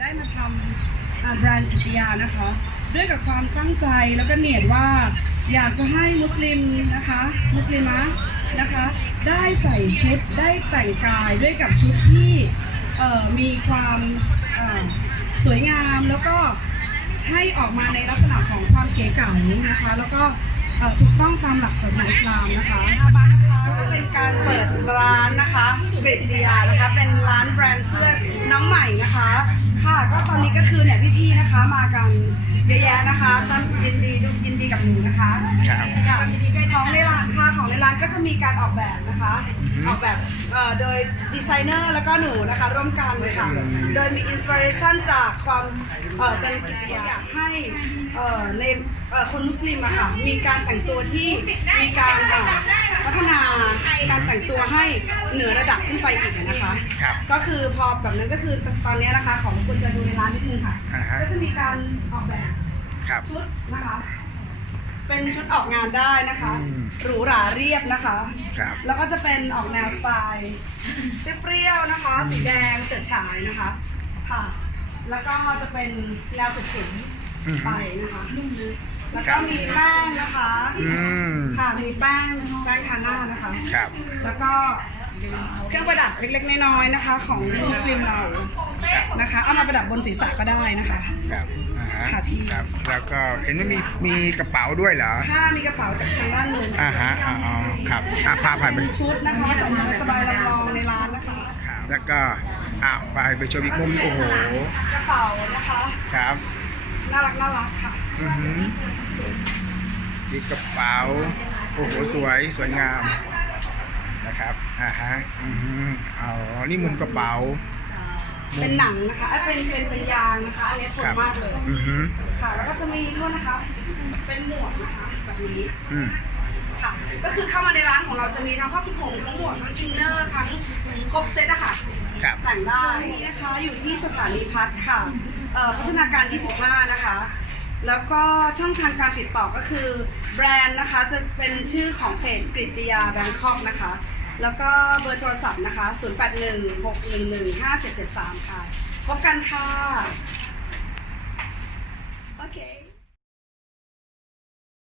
ได้มาทำแบรนด์กิติยานะคะ ด้วยกับความตั้งใจแล้วก็เนียดว่าอยากจะให้มุสลิมนะคะ มุสลิมะนะคะ ได้ใส่ชุดได้แต่งกายด้วยกับชุดที่มีความสวยงามแล้วก็ให้ออกมาในลักษณะของความเก๋ไก๋นะคะ แล้วก็ถูกต้องตามหลักศาสนาอิสลามนะคะก็เป็นการเปิดร้านนะคะกริติยานะคะ เป็นร้านแบรนด์เสื้อน้องใหม่นะคะ ค่ะก็ตอนนี้ก็คือเนี่ยพี่ๆนะคะมากันเยอะแยะ นะคะต้นยินดีดูยินดีกับหนูนะคะครับค่ะของในร้านค่ะของในร้านก็จะมีการออกแบบนะคะออกแบบเอ่อโดยดีไซเนอร์แล้วก็หนูนะคะร่วมกันค่ะโดยมีอินสปิเรชันจากความเอ่อเป็นกิติยาอยากให้เอ่อในเอ่อคนมุสลิมอะค่ะมีการแต่งตัวที่มีการเอ่อพัฒนาการแต่งตัวให้เหนือระดับขึ้นไปอีกอะนะคะ ครับ ก็คือพอแบบนั้นก็คือตอนนี้นะคะของคุณจะดูในร้านนิดนึงค่ะ อ่าฮะ ก็จะมีการออกแบบ ครับชุดนะคะ เป็นชุดออกงานได้นะคะอืม หรูหราเรียบนะคะ ครับ แล้วก็จะเป็นออกแนวสไตล์เปรี้ยวๆนะคะ สีแดงเฉิดฉายนะคะค่ะ แล้วก็จะเป็นแนวสุขุมอืม ไปนะคะแล้วก็มีแป้งนะคะอืมค่ะมีแป้งแป้งทาหน้านะคะ ครับ แล้วก็เครื่องประดับเล็กๆน้อยๆนะคะ ของมุสลิมเรา นะคะ เอามาประดับบนศีรษะก็ได้นะคะ ครับอ่าฮะค่ะพี่ ครับแล้วก็เห็นว่ามีมีกระเป๋าด้วยเหรอถ้ามีกระเป๋าจากทางด้านนู้นอ่าฮะอ๋ออ๋อครับอะพาผ่านไป เป็นชุดนะคะใส่สบายๆลองๆในร้านนะคะ ครับแล้วก็อ้าวไปไปชมอีกมุมโอ้โหกระเป๋านะคะ ครับน่ารักน่ารักค่ะ อือหือมีกระเป๋าโอ้โหสวยสวยงามนะครับอ่าฮะอือหืออ๋อนี่มุมกระเป๋า เป็นหนังนะคะเอ้ยเป็นเป็นเป็นยางนะคะ อันนี้ทคนรับมากเลย อือหือค่ะ แล้วก็จะมีโทษนะคะ เป็นหมวกนะคะ แบบนี้ อืม ค่ะ ก็คือเข้ามาในร้านของเราจะมีทั้งผ้าคลุมผมทั้งหมวกทั้งชินเนอร์ทั้งครบเซตอะค่ะ ครับ แต่งได้นะคะอยู่ที่สถานีพัฒน์ค่ะเอ่อพัฒนาการ 25 นะคะ แล้วก็ช่องทางการติดต่อก็คือ แบรนด์นะคะจะเป็นชื่อของเพจกริตยาแบงคอกนะคะ แล้วก็เบอร์โทรศัพท์นะคะ 0816115773 ค่ะ พบกันค่ะ โอเค